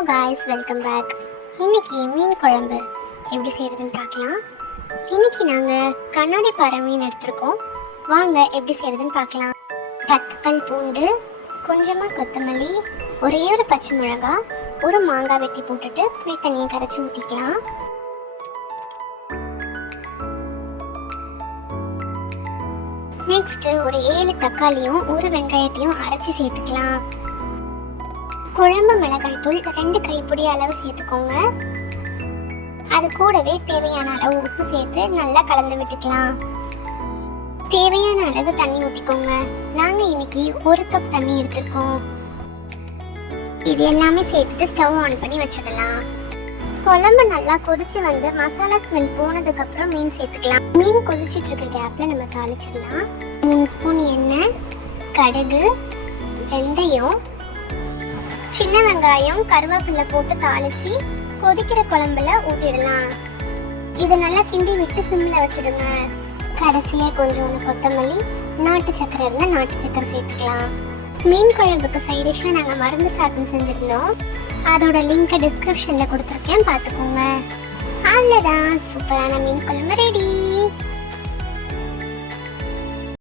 Hello guys welcome back இன்னைக்கு மீன் குழம்பு எப்படி செய்கிறதுன்னு பார்க்கலாம். இன்னைக்கு நாங்கள் கண்ணாடி பாறை மீன் எடுத்திருக்கோம். வாங்க எப்படி செய்கிறதுன்னு பார்க்கலாம். பத்து பல் பூண்டு கொஞ்சமாக கொத்தமல்லி ஒரே ஒரு பச்சை மிளகா ஒரு மாங்காய் வெட்டி போட்டுட்டு புளி தண்ணியை கரைச்சி ஊற்றிக்கலாம் நெக்ஸ்ட்டு ஒரு ஏழு தக்காளியும் ஒரு வெங்காயத்தையும் அரைச்சி சேர்த்துக்கலாம். குழம்பு மிளகாய் தூள் ரெண்டு கைப்பிடி அளவு சேர்த்துக்கோங்க. அது கூடவே தேவையான அளவு உப்பு சேர்த்து நல்லா கலந்து விட்டுக்கலாம். தேவையான அளவு தண்ணி ஊற்றிக்கோங்க நாங்கள் இன்னைக்கு ஒரு கப் தண்ணி எடுத்துருக்கோம். இது எல்லாமே சேர்த்துட்டு ஸ்டவ் ஆன் பண்ணி வச்சிடலாம். குழம்பு நல்லா கொதிச்சு வந்து மசாலா ஸ்மெல் போனதுக்கு அப்புறம் மீன் சேர்த்துக்கலாம். மீன் கொதிச்சுட்டு இருக்க கேப்ல நம்ம தாளிச்சிடலாம். மூணு ஸ்பூன் எண்ணெய் கடுகு வெந்தயம் சின்ன வெங்காயம் கருவேப்பிலை போட்டு தாளிச்சு கொதிக்கிற குழம்புல ஊற்றிடலாம் இதை நல்லா கிண்டி விட்டு சிம்மில் வச்சிடுங்க. கடைசியாக கொஞ்சோண்டு கொத்தமல்லி நாட்டு சக்கரை இருந்தால் நாட்டு சக்கரை சேர்த்துக்கலாம். மீன் குழம்புக்கு சைடிஷாக நாங்கள் மருந்து சாதம் செஞ்சுருந்தோம். அதோட லிங்க்கை டிஸ்கிரிப்ஷனில் கொடுத்துருக்கேன் பார்த்துக்கோங்க. அவ்வளோதான் சூப்பரான மீன் குழம்பு ரெடி